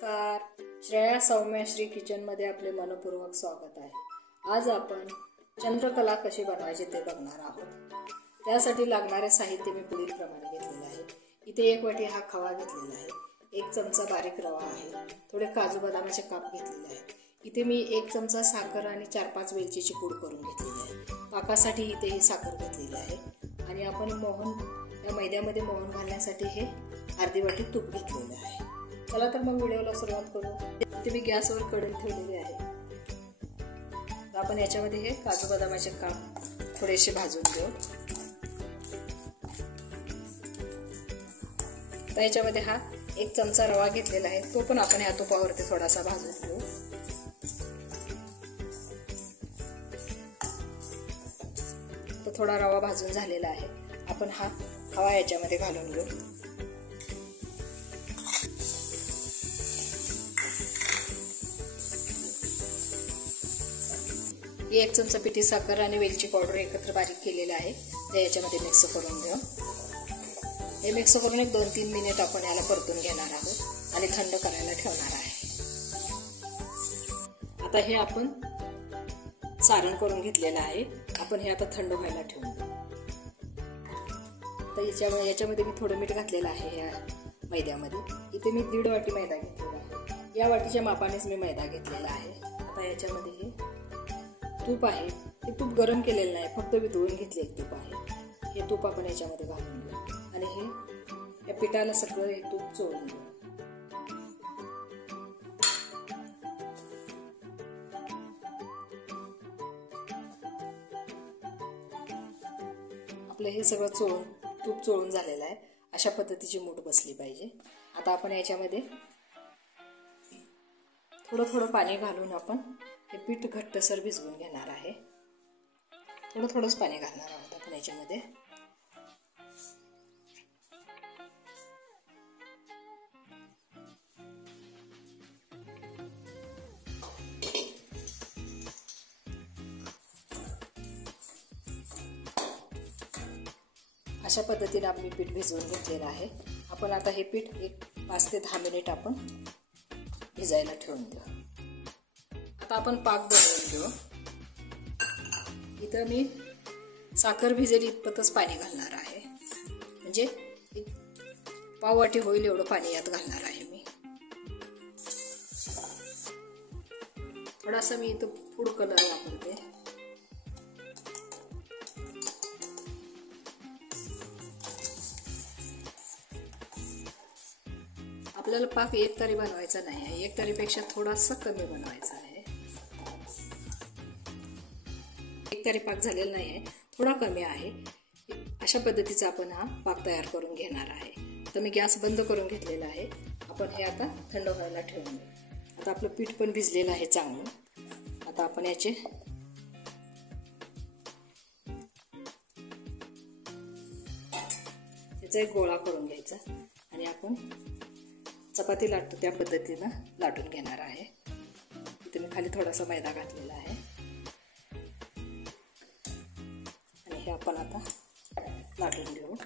नमस्कार. श्रेया सौम्यश्री किचनमध्ये आपले मनपूर्वक स्वागत आहे. आज आपण चंद्रकला कशी बनवायची ते बघणार आहोत. त्यासाठी लागणारे साहित्य मी पुढील प्रमाणे घेतलेले आहे. इथे 1 वाटी हा खवा घेतलेला आहे, 1 चमचा बारीक रवा आहे, थोडे काजू बदामाचे काप घेतलेले आहेत. इथे मी 1 चमचा साखर आणि 4-5 वेलचीची पूड करून घेतलेली आहे. पाकासाठी इथे ही साखर घेतलेली आहे आणि आपण या मैद्यामध्ये मोहन घालण्यासाठी हे अर्धी वाटी तूप घेतलेलं आहे. चला तर मग व्हिडिओला सुरुवात करू. इथे मी गॅसवर कढई ठेवलेली आहे. तर आपण याच्यामध्ये हे काजू बदामाचे काप थोडेसे भाजून घेऊ. तर याच्यामध्ये हा 1 चमचा रवा घेतलेला आहे, तो पण आपण या तुपावरती थोडासा भाजून घेऊ. तो थोडा रवा भाजून झालेला आहे. आपण हा खवा याच्यामध्ये घालून घेऊ. ही 1 चमचा पिठी साखर आणि वेलची पावडर एकत्र बारीक केलेला आहे, ते याच्यामध्ये मिक्स करून घेऊ. हे मिक्स करून 1-2-3 मिनिट आपण याला परतून घेणार आहोत आणि थंड करायला ठेवणार आहे. आता हे आपण सारण करून घेतलेलं आहे. आपण हे आता थंड व्हायला ठेवून देऊ. तर याच्यामध्ये मी थोडं मीठ घातलेलं आहे. या मैद्यामध्ये इथे मी 1.5 वाटी मैदा घेतलेला आहे. या वाटीच्या मापानेच मी मैदा घेतलेला आहे. आता याच्यामध्ये हे तूप आहे, हे तूप गरम केलेलं नाही, फक्त वितळून घेतलेलं तूप आहे. हे तूप आपण याच्यामध्ये घालून घेऊ आणि हे या पिठाला सगळं हे तूप चोळून घेऊ. आपलं हे सगळं तूप चोळून झालेलं आहे. अशा पद्धतीची मूठ बसली पाहिजे. आता आपण याच्यामध्ये थोडं पाणी घालून आपण हे पीठ घट्टसर भिजवून घेणार आहे. थोडंच पाणी घालणार आहोत आपण याच्यामध्ये. अशा पद्धतीने आपण पीठ भिजवून घेतलेलं आहे. आपण आता हे पीठ 5 ते 10 मिनिट आपण भिजायला ठेवून देऊ. आता आपण पाक बनवून घेऊ. इथं मी साखर भिजेल इतपतच पाणी घालणार आहे, म्हणजे 1 वाटी होईल एवढं पाणी यात घालणार आहे मी. थोडासा मी इथं फूड कलर वापरते. आपल्याला पाक एकतारी बनवायचा नाही आहे, एकतारीपेक्षा थोडासा कमी बनवायचा आहे. एकतारी पाक झालेला नाही आहे, थोडा कमी आहे. अशा पद्धतीचा आपण हा पाक तयार करून घेणार आहे. तर मी गॅस बंद करून घेतलेला आहे. आपण हे आता थंड व्हायला ठेवून देऊ. आता आपलं पीठ पण भिजलेलं आहे चांगलं. आता आपण याचा एक गोळा करून घ्यायचा आणि आपण चपाती लाटतो त्या पद्धतीनं लाटून घेणार आहे. इथे मी खाली थोडासा मैदा घातलेला आहे आणि हे आपण आता लाटून घेऊ.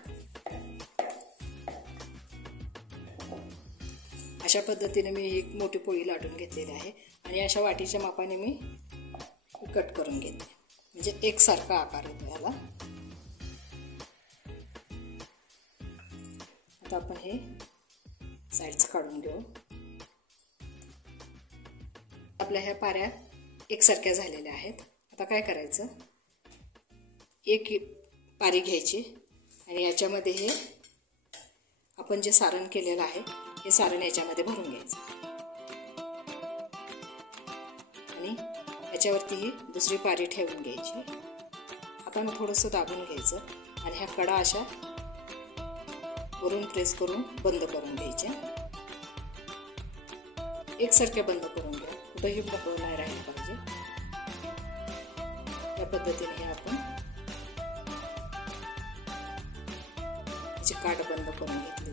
अशा पद्धतीने मी एक मोठी पोळी लाटून घेतलेली आहे आणि अशा वाटीच्या मापाने मी कट करून घेते, म्हणजे एकसारखा आकार येतो याला. आता आपण हे साईड्स काढून घेऊ. आपल्या ह्या पाऱ्या एकसारख्या झालेल्या आहेत. आता काय करायचं, एक पारी घ्यायची आणि याच्यामध्ये हे आपण जे सारण केलेलं आहे हे सारण याच्यामध्ये भरून घ्यायचं आणि याच्यावरती ही दुसरी पारी ठेवून घ्यायची. आता मी थोडंसं दाबून घ्यायचं आणि ह्या कडा अशा वरून प्रेस करून बंद करून घ्यायच्या. एकसारख्या बंद करून घ्या, कुठंही मोकळं नाही राहिलं पाहिजे. या पद्धतीने आपण याची काठ बंद करून घेतली.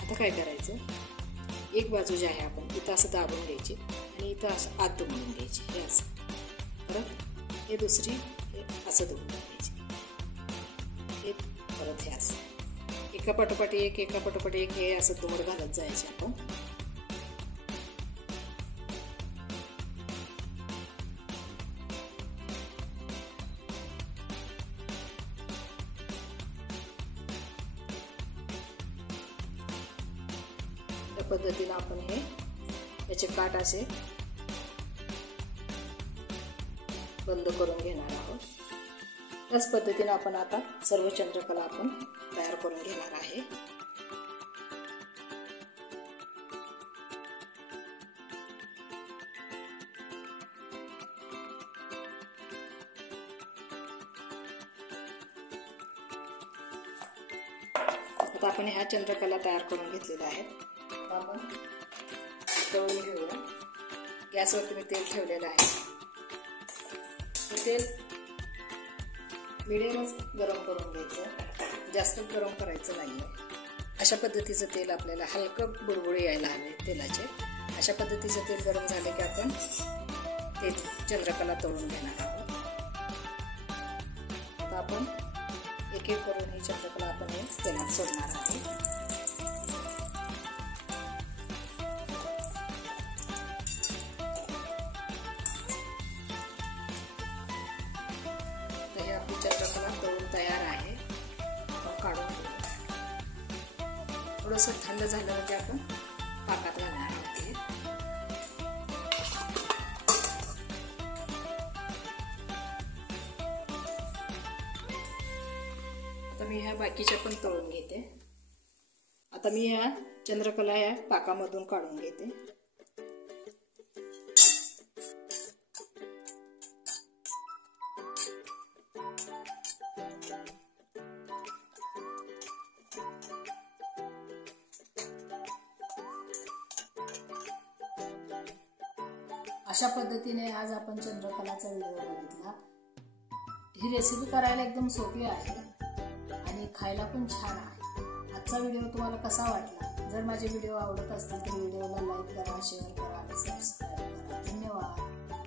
आता काय करायचं, एक बाजू जी आहे आपण इथं असं दाबून घ्यायची आणि इथं असं आत म्हणून घ्यायची. हे असं परत हे दुसरी असं दोडून घ्यायचे. एक परत हे असं एका पाठोपाठ एक हे असं दोड घालत जायचे आपण. या पद्धतीने आपण हे याचे काठ असे बंद करून घेणार आहोत. त्याच पद्धतीने आपण आता सर्व चंद्रकला आपण तयार करून घेणार आहे. आता आपण ह्या चंद्रकला तयार करून घेतलेल्या आहेत. आता आपण तळून घेऊया. गॅसवर मी तेल ठेवलेलं आहे. तेल मिडियमच गरम करून घ्यायचं, जास्त गरम करायचं नाही. अशा पद्धतीचं तेल आपल्याला हलकं बुडबुडे यायला हवे तेलाचे. अशा पद्धतीचं तेल गरम झाले की आपण ते चंद्रकला तळून घेणार आहोत. आता आपण एक एक करून ही चंद्रकला आपण हे तेलात सोडणार आहोत. आपली चंद्रकला तळून तयार आहे. काढून थोडंसं थंड झालं म्हणजे आपण पाकात घालणार आहोत. आता मी ह्या बाकीच्या पण तळून घेते. आता मी ह्या चंद्रकला या पाकामधून काढून घेते. अशा पद्धतीने आज आपण चंद्रकलाचा व्हिडिओ बघितला. ही रेसिपी करायला एकदम सोपी आहे आणि खायला पण छान आहे. आजचा व्हिडिओ तुम्हाला कसा वाटला? जर माझे व्हिडिओ आवडत असतील तर व्हिडिओला लाईक करा, शेअर करा आणि सबस्क्राईब करा. धन्यवाद.